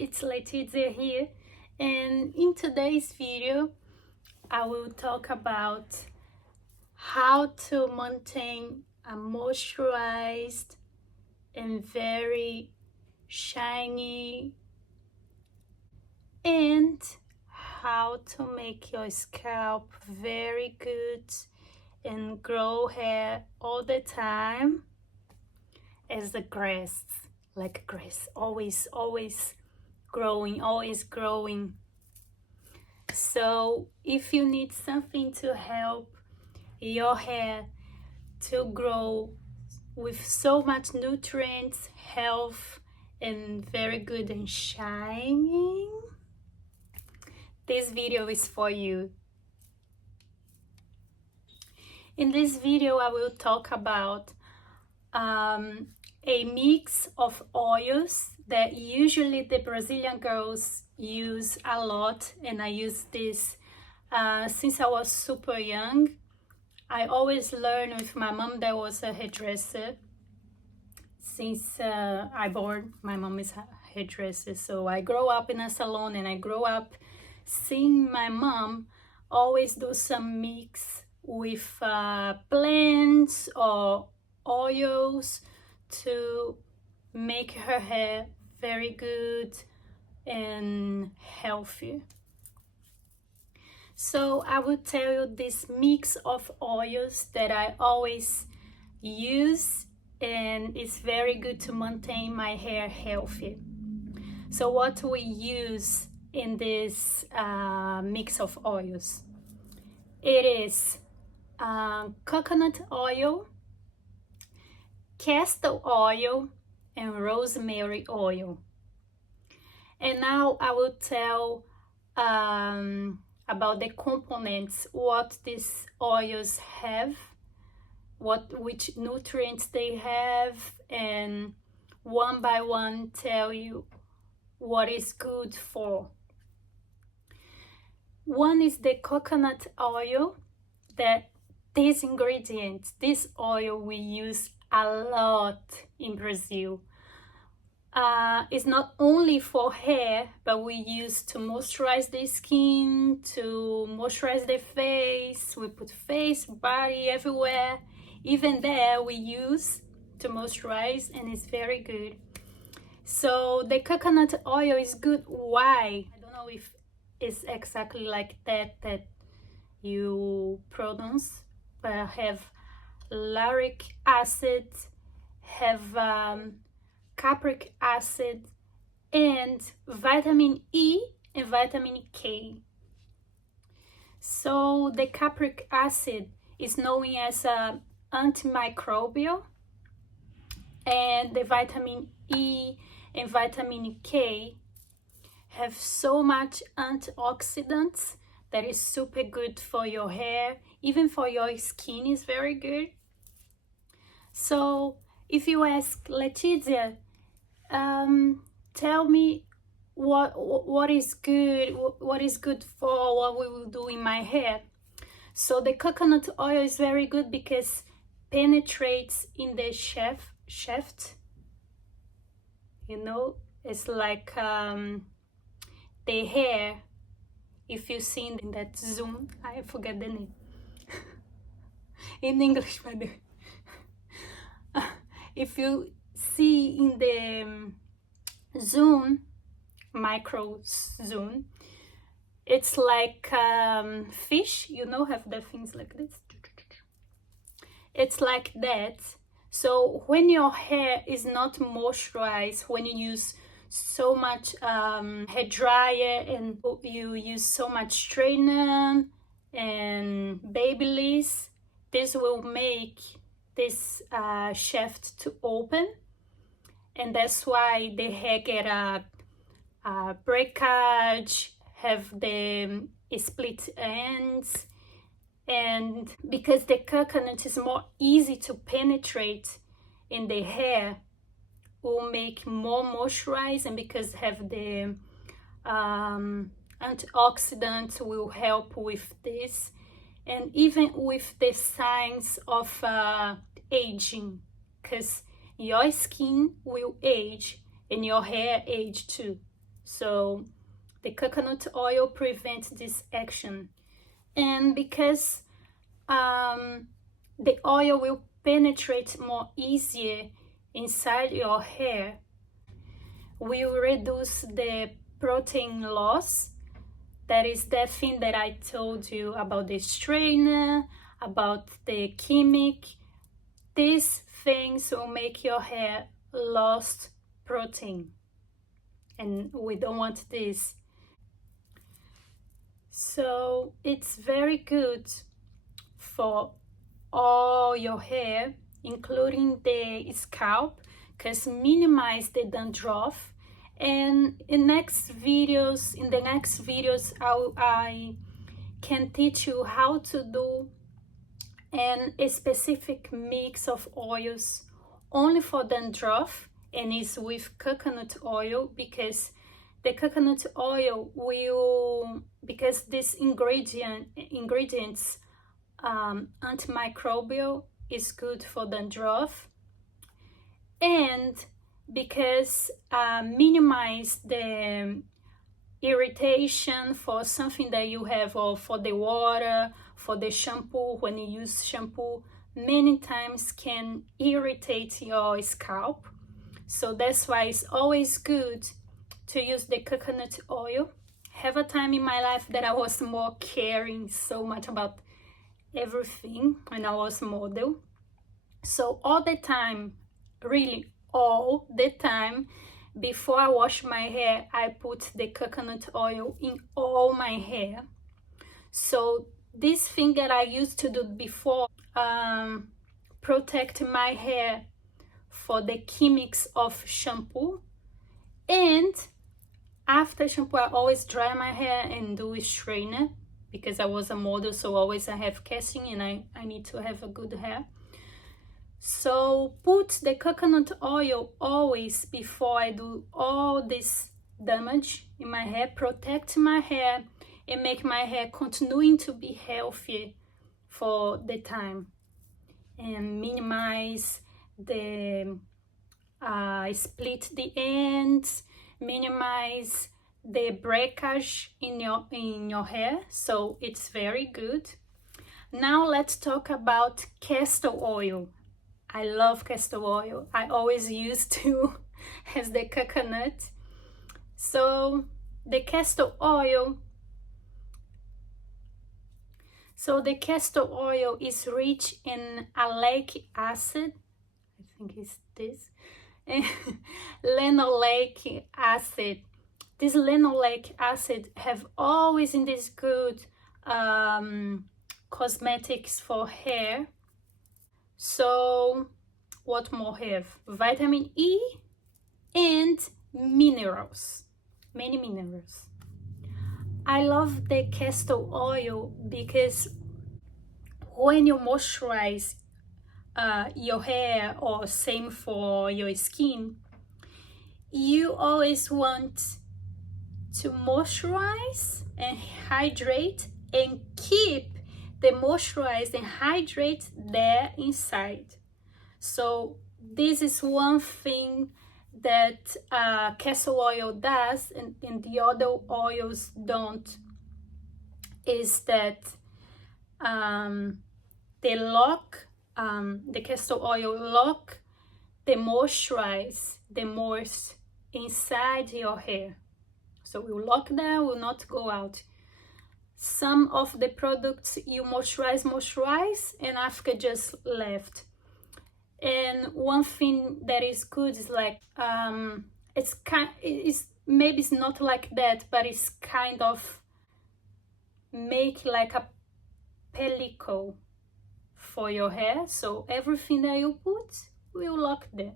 it's Letizia here, and in today's video I will talk about how to maintain a moisturized and very shiny, and how to make your scalp very good and grow hair all the time as the grass, like grass, always growing. So if you need something to help your hair to grow with so much nutrients, health, and very good and shining, this video is for you. In this video I will talk about a mix of oils that usually the Brazilian girls use a lot, and I use this since I was super young. I always learned with my mom that was a hairdresser. Since I born, my mom is a hairdresser, so I grow up in a salon, and I grow up seeing my mom always do some mix with plants or oils to make her hair very good and healthy. So I will tell you this mix of oils that I always use, and it's very good to maintain my hair healthy. So what we use in this mix of oils, it is coconut oil, castor oil, and rosemary oil. And now I will tell about the components, what these oils have, which nutrients they have, and one by one tell you what is good for. One is the coconut oil. That this ingredient, this oil, we use a lot in Brazil. It's not only for hair, but we use to moisturize the skin, to moisturize the face. We put face, body, everywhere. Even there we use to moisturize, and it's very good. So the coconut oil is good. Why? I don't know if it's exactly like that you pronounce, but I have lauric acid, have capric acid, and vitamin E and vitamin K. So the capric acid is known as antimicrobial, and the vitamin E and vitamin K have so much antioxidants that is super good for your hair, even for your skin is very good. So if you ask Letizia, tell me what is good, what is good for what we will do in my hair. So the coconut oil is very good because penetrates in the shaft. You know, it's like the hair. If you see in that zoom, I forget the name in English, by the way. If you see in the zoom, micro zoom, it's like fish, you know, have the things like this. It's like that. So when your hair is not moisturized, when you use so much hair dryer and you use so much straightener and Babyliss, this will make this shaft to open, and that's why the hair get a breakage, have the split ends, and because the coconut is more easy to penetrate in the hair, will make more moisturized, and because have the antioxidants will help with this, and even with the signs of aging, because your skin will age and your hair age too. So the coconut oil prevents this action. And because the oil will penetrate more easier inside your hair, will reduce the protein loss. That is that thing that I told you about the strainer, about the chemic. These things will make your hair lose protein, and we don't want this. So it's very good for all your hair, including the scalp, because minimize the dandruff. And in the next videos, I can teach you how to do a specific mix of oils only for dandruff, and it's with coconut oil, because the coconut oil will, because these ingredients antimicrobial, is good for dandruff, and because minimize the irritation for something that you have, or for the water, for the shampoo. When you use shampoo, many times can irritate your scalp. So that's why it's always good to use the coconut oil. Have a time in my life that I was more caring so much about everything when I was model. So all the time, really all the time, before I wash my hair, I put the coconut oil in all my hair. So this thing that I used to do before protect my hair for the chemics of shampoo. And after shampoo, I always dry my hair and do a strainer, because I was a model, so always I have casting, and I need to have a good hair. So put the coconut oil always before I do all this damage in my hair, protect my hair, and make my hair continuing to be healthy for the time, and minimize the split the ends, minimize the breakage in your hair. So it's very good. Now let's talk about castor oil. I love castor oil. I always used to as the coconut. So the castor oil is rich in oleic acid. I think it's this. Linoleic acid. This linoleic acid have always in this good cosmetics for hair. So what more have? Vitamin E and minerals, many minerals. I love the castor oil because when you moisturize your hair, or same for your skin, you always want to moisturize and hydrate and keep the moisturize and hydrate there inside. So this is one thing that castor oil does, and the other oils don't, is that they lock, the castor oil lock the moisturize, the moist inside your hair. So will lock there, will not go out. Some of the products you moisturize, and after just left. And one thing that is good is like maybe it's not like that, but it's kind of make like a pellicle for your hair. So everything that you put will lock there.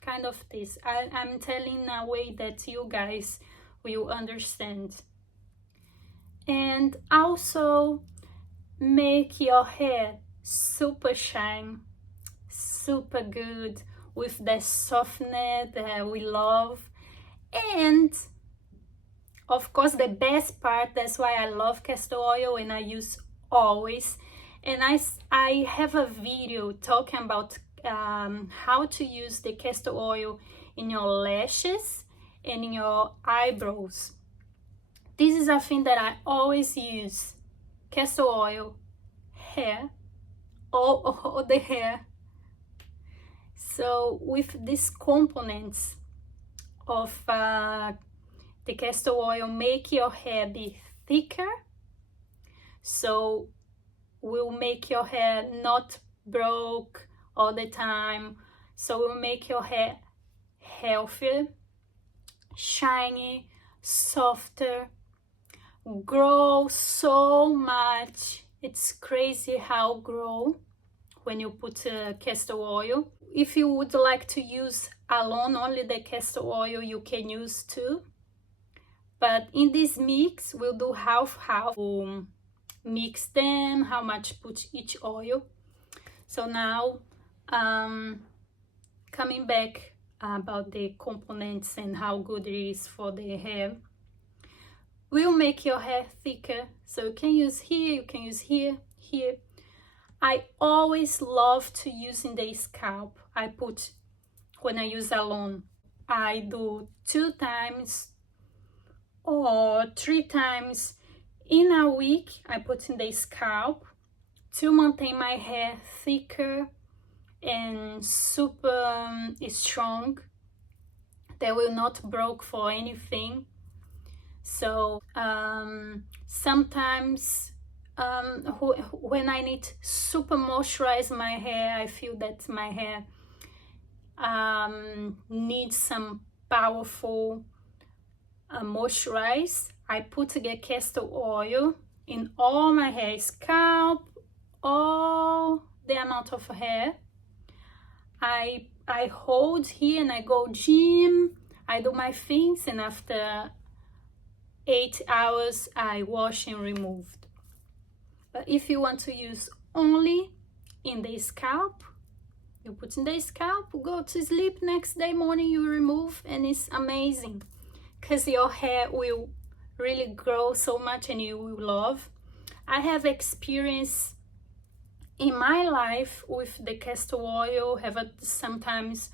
Kind of this. I'm telling in a way that you guys will understand. And also make your hair super shine, super good, with the softness that we love. And of course the best part, that's why I love castor oil and I use always, and I have a video talking about how to use the castor oil in your lashes and your eyebrows. This is a thing that I always use. Castor oil, hair, all the hair. So with these components of the castor oil, make your hair be thicker, so will make your hair not broke all the time, so will make your hair healthier, shiny, softer, grow so much. It's crazy how grow when you put castor oil. If you would like to use alone only the castor oil, you can use too, but in this mix we'll do half. We'll mix them, how much put each oil. So now coming back about the components and how good it is for the hair, will make your hair thicker, so you can use here, you can use here. I always love to use in the scalp. I put, when I use alone, I do 2 times or 3 times in a week. I put in the scalp to maintain my hair thicker and super strong. They will not broke for anything. So sometimes when I need super moisturize my hair, I feel that my hair needs some powerful moisturize, I put the castor oil in all my hair, scalp, all the amount of hair. I hold here and I go gym, I do my things, and after 8 hours I wash and remove. But if you want to use only in the scalp, you put in the scalp, go to sleep, next day morning you remove, and it's amazing because your hair will really grow so much and you will love. I have experience in my life with the castor oil. Sometimes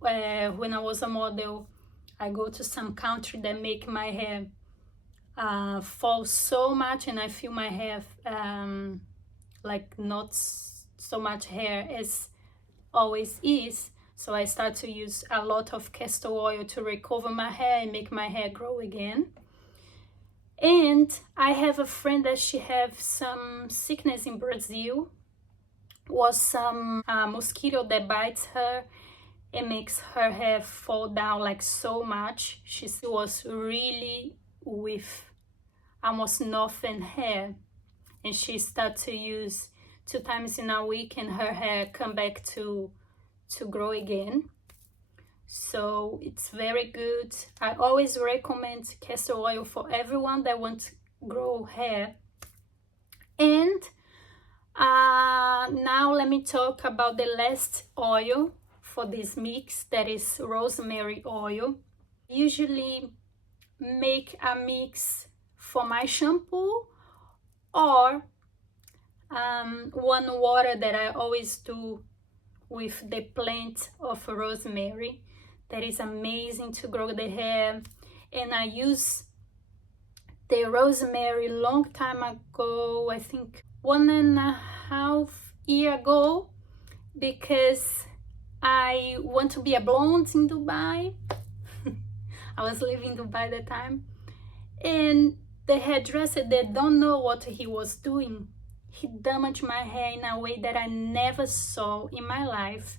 when I was a model, I go to some country that make my hair fall so much, and I feel my hair like not so much hair as always is. So I start to use a lot of castor oil to recover my hair and make my hair grow again. And I have a friend that she have some sickness in Brazil, was some mosquito that bites her and makes her hair fall down like so much. She was really with almost nothing hair, and she started to use 2 times in a week, and her hair come back to grow again. So it's very good. I always recommend castor oil for everyone that wants to grow hair. And now let me talk about the last oil for this mix, that is rosemary oil. Usually make a mix for my shampoo, or one water that I always do with the plant of rosemary. That is amazing to grow the hair. And I use the rosemary long time ago, I think 1.5 years ago, because I want to be a blonde in Dubai. I was living in Dubai at the time, and the hairdresser, they don't know what he was doing. He damaged my hair in a way that I never saw in my life.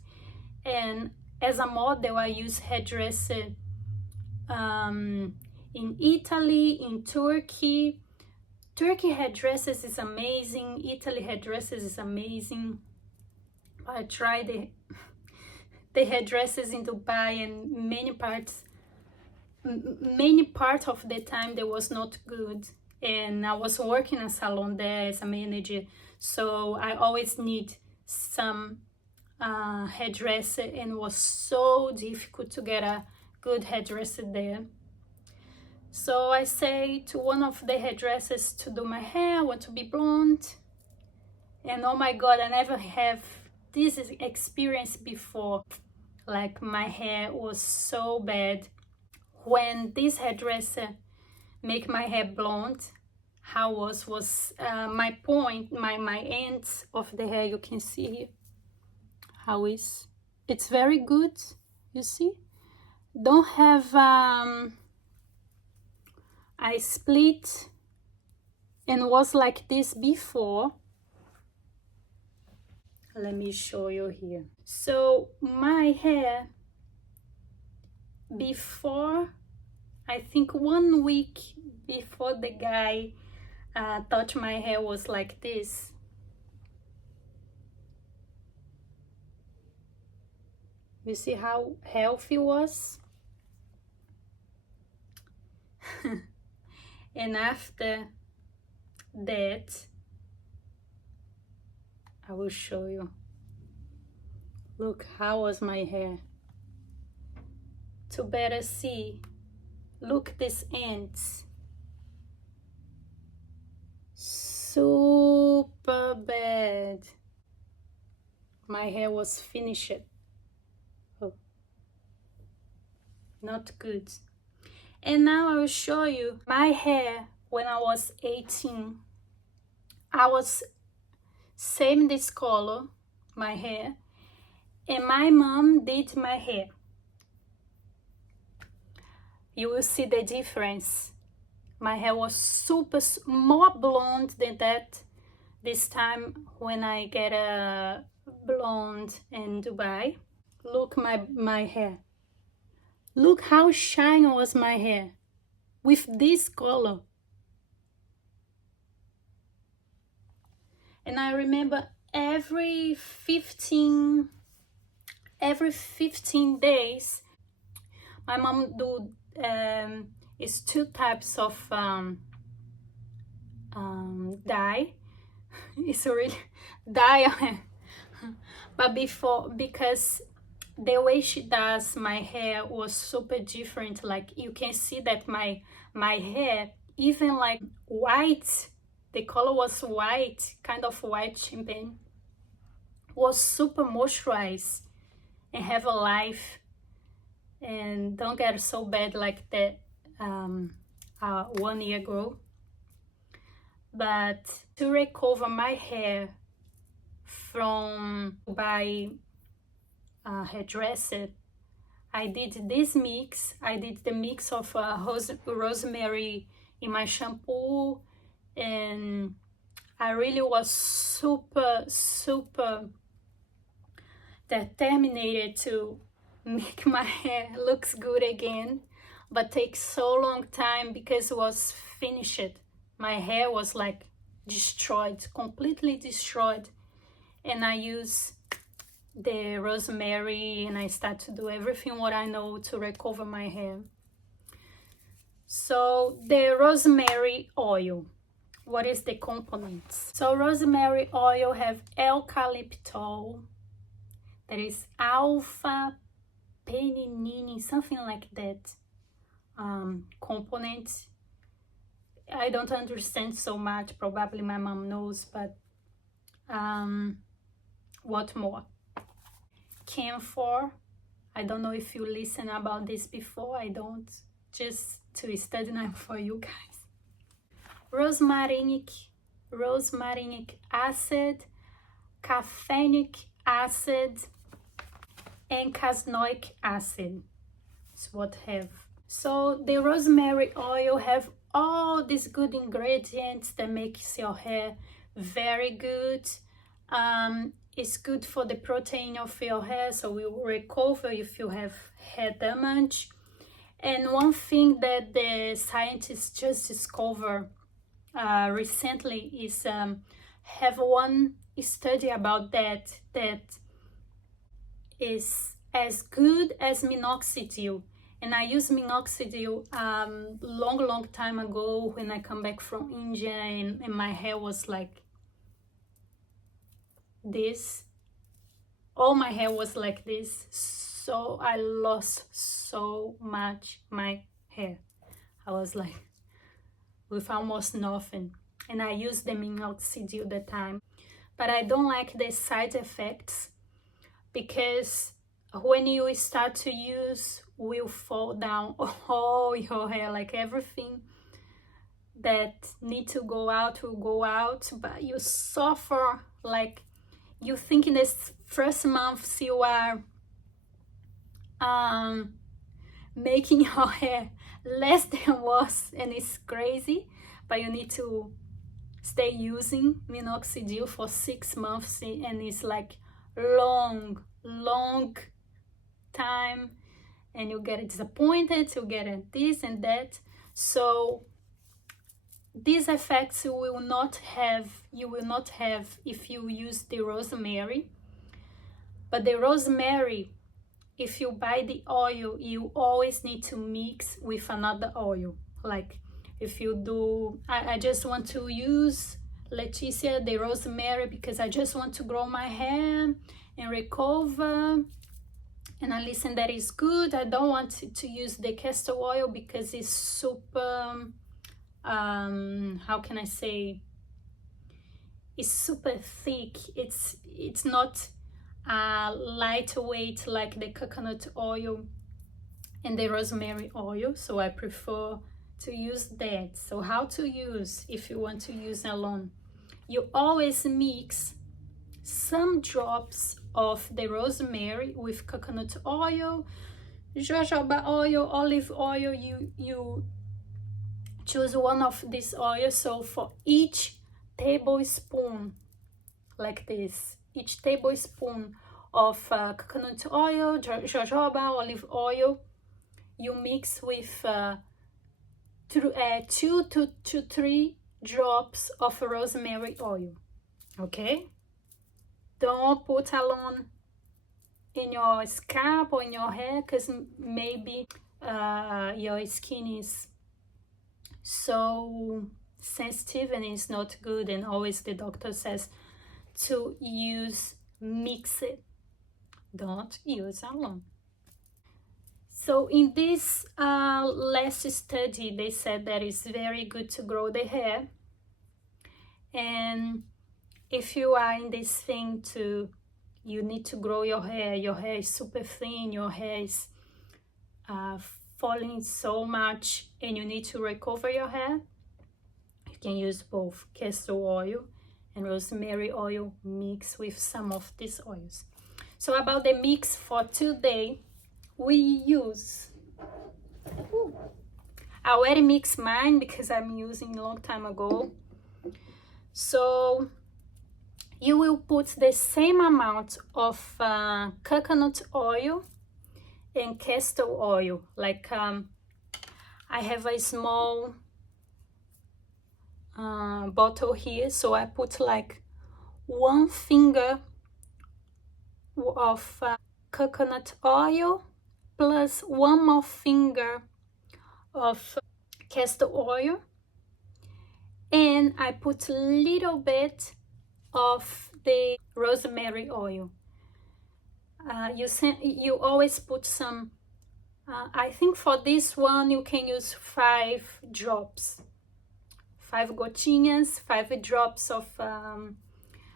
And as a model, I use hairdresser in Italy, in Turkey. Turkey hairdressers is amazing. Italy hairdressers is amazing. I tried the hairdressers in Dubai, and many part of the time they was not good. And I was working in a salon there as a manager, so I always need some hairdresser, and it was so difficult to get a good hairdresser there. So I say to one of the hairdressers to do my hair, I want to be blonde, and oh my god, I never have this experience before. Like, my hair was so bad. when this hairdresser make my hair blonde, how was my point, my ends of the hair, you can see here how is it's very good, you see, don't have I split and was like this before. Let me show you here. So my hair before, I think 1 week before the guy touched my hair was like this. You see how healthy it was? And after that, I will show you. Look how was my hair. To better see, look these ends. Super bad. My hair was finished. Oh, not good. And now I will show you my hair when I was 18. I was same this color, my hair, and my mom did my hair. You will see the difference. My hair was super more blonde than that this time when I get a blonde in Dubai. Look my hair. Look how shiny was my hair with this color. And I remember every 15 days, my mom do is 2 types of dye. It's really dye, but because the way she does my hair was super different. Like you can see that my hair, even like white, the color was white, kind of white champagne, was super moisturized and have a life and don't get so bad like that 1 year ago. But to recover my hair from by hairdresser, I did this mix. I did the mix of rosemary in my shampoo, and I really was super determined to make my hair looks good again, but takes so long time because it was finished. My hair was like destroyed, completely destroyed, and I use the rosemary and I start to do everything what I know to recover my hair. So the rosemary oil, what is the components? So rosemary oil have eucalyptol, there is alpha peninin, something like that component. I don't understand so much, probably my mom knows, but what more? Camphor, I don't know if you listen about this before, I don't, just to study now for you guys. Rosmarinic acid, caffeinic acid, and casnoic acid. It's what have. So the rosemary oil have all these good ingredients that makes your hair very good. It's good for the protein of your hair, so we will recover if you have hair damage. And one thing that the scientists just discovered recently is have one study about that is as good as minoxidil. And I used minoxidil long time ago when I come back from India, and my hair was like this. All my hair was like this, so I lost so much my hair. I was like with almost nothing, and I used the minoxidil at the time, but I don't like the side effects, because when you start to use will fall down all your hair, like everything that need to go out will go out, but you suffer, like you think in this first month you are making your hair less than was, and it's crazy, but you need to stay using minoxidil for 6 months, and it's like long time, and you get disappointed, you get this and that. So these effects you will not have if you use the rosemary. But the rosemary, if you buy the oil, you always need to mix with another oil. Like if you do, I just want to use Leticia, the rosemary, because I just want to grow my hair and recover, and I listen that is good. I don't want to use the castor oil because it's super how can I say, it's super thick. It's not lightweight like the coconut oil and the rosemary oil, so I prefer to use that. So how to use, if you want to use alone, you always mix some drops of the rosemary with coconut oil, jojoba oil, olive oil. You choose one of these oils. So for each tablespoon, like this, each tablespoon of coconut oil, jojoba, olive oil, you mix with 2 to 3 drops of rosemary oil. Okay, don't put alone in your scalp or in your hair, because maybe your skin is so sensitive and it's not good, and always the doctor says to mix it, don't use alone. So in this last study, they said that it's very good to grow the hair, and if you are in this thing you need to grow your hair is super thin, your hair is falling so much, and you need to recover your hair, you can use both castor oil and rosemary oil mixed with some of these oils. So about the mix for today, we use, I already mixed mine because I'm using a long time ago. So you will put the same amount of coconut oil and castor oil. Like I have a small bottle here, so I put like 1 finger of coconut oil plus 1 more finger of castor oil, and I put a little bit of the rosemary oil. You always put some, I think for this one you can use 5 drops, 5 gotinhas, 5 drops of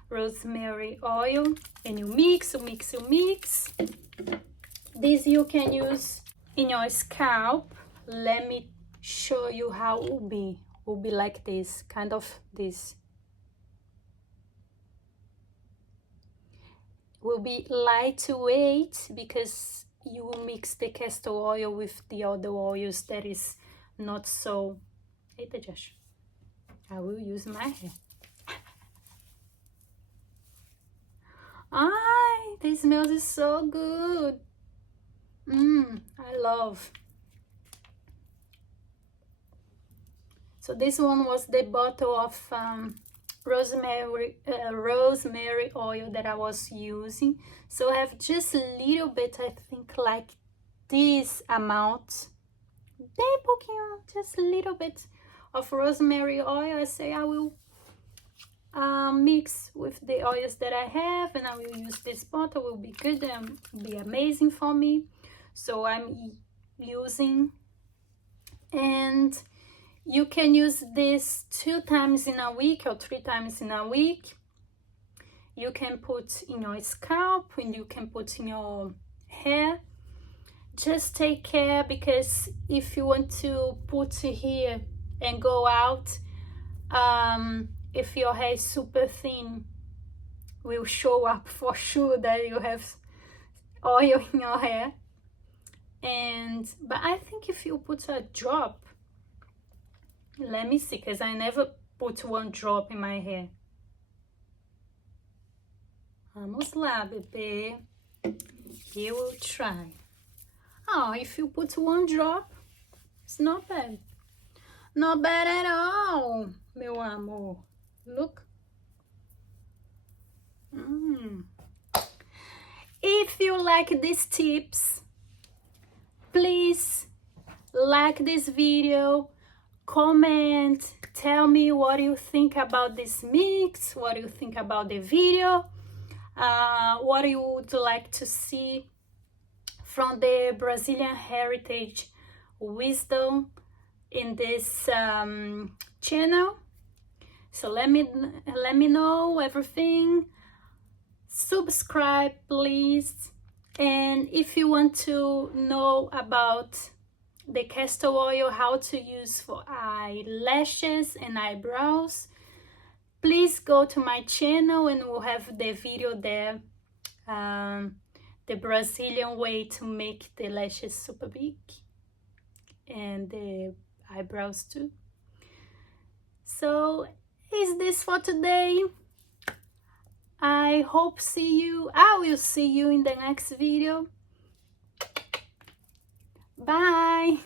rosemary oil, and you mix. This you can use in your scalp. Let me show you how it will be like this, kind of this. Will be lightweight because you will mix the castor oil with the other oils that is not so. Eita, Josh, I will use my hair. This smells so good. I love. So this one was the bottle of rosemary oil that I was using. So I have just a little bit, I think like this amount, bem pouquinho, just a little bit of rosemary oil. I say I will mix with the oils that I have, and I will use this bottle. Will be good and be amazing for me. So I'm using, and you can use this 2 times in a week or 3 times in a week. You can put in your scalp and you can put in your hair. just take care, because if you want to put here and go out, if your hair is super thin, will show up for sure that you have oil in your hair. But I think if you put a drop, let me see, because I never put one drop in my hair. Vamos lá, bebê. You will try. Oh, if you put one drop, it's not bad. Not bad at all, meu amor. Look. If you like these tips, please like this video, comment, tell me what you think about this mix, what you think about the video, what you would like to see from the Brazilian heritage wisdom in this channel. So let me know everything. Subscribe, please. And if you want to know about the castor oil, how to use for eyelashes and eyebrows, please go to my channel and we'll have the video there, the Brazilian way to make the lashes super big and the eyebrows too. So is this for today. I will see you in the next video. Bye.